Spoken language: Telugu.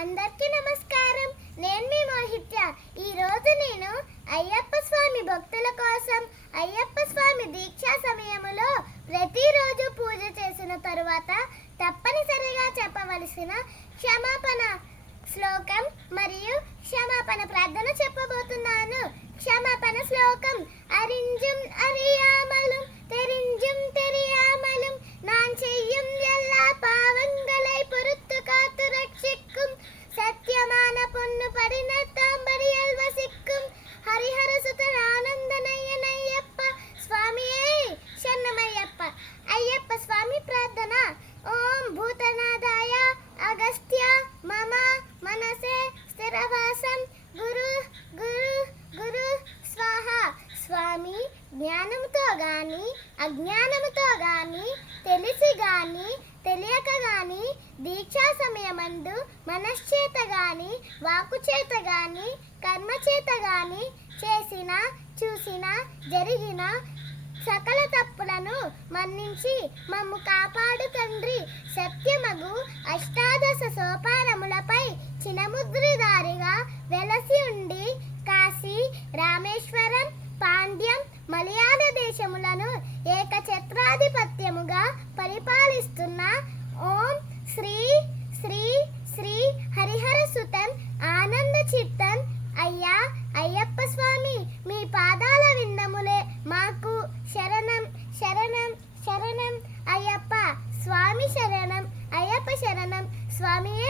అందరికీ నమస్కారం. నేను మీ మోహిత్య. ఈరోజు నేను అయ్యప్ప స్వామి భక్తుల కోసం అయ్యప్ప స్వామి దీక్షా సమయంలో ప్రతిరోజు పూజ చేసిన తరువాత తప్పనిసరిగా చెప్పవలసిన క్షమాపణ శ్లోకం మరియు క్షమాపణ ప్రార్థన చెప్పబోతున్నాను. క్షమాపణ శ్లోకం. அறிஞ்சும் அறியாமலும் தெரிஞ்சும் தெரியாமலும் நான் செய்யும் எல்லா பாவங்களை பொறுத்து காத்து ரட்சிக்கும் சத்தியமான பொண்ணு படினத்தாம்படியில் வசிக்கும் హరిహర సుతన ఆనందనయ్యన అయ్యప్ప స్వామియే శరణమయ్యప్ప. అయ్యప్ప స్వామి ప్రార్థన. ఓం భూతనాథాయ అగస్త్య మమ మనసే స్థిరవాసం గురు గురు గురు స్వాహ. స్వామి, జ్ఞానంతో గాని అజ్ఞానంతో గాని తెలిసి గాని తెలియక గాని దీక్షా సమయమందు మనశ్చేత గాని వాకుచేత గాని కర్మచేత గాని చేసిన చూసిన జరిగిన సకల తప్పులను మన్నించి మమ్ము కాపాడు తండ్రి. సత్యమగు అష్టాదశ సోపానములపై చినముద్రిదారిగా వెలసి ఉండి కాశీ, రామేశ్వరం, పాండ్యం, మలయాళ దేశములను ఏకఛత్రాధిపత్యముగా పరిపాలిస్తున్న ఓం శ్రీ శ్రీ శ్రీ హరిహర సుతం ఆనంద చిత్తం అయ్యా అయ్యప్ప స్వామి, మీ పాదాల విందములే మాకు శరణం శరణం శరణం. అయ్యప్ప స్వామి శరణం. అయ్యప్ప శరణం. స్వామియే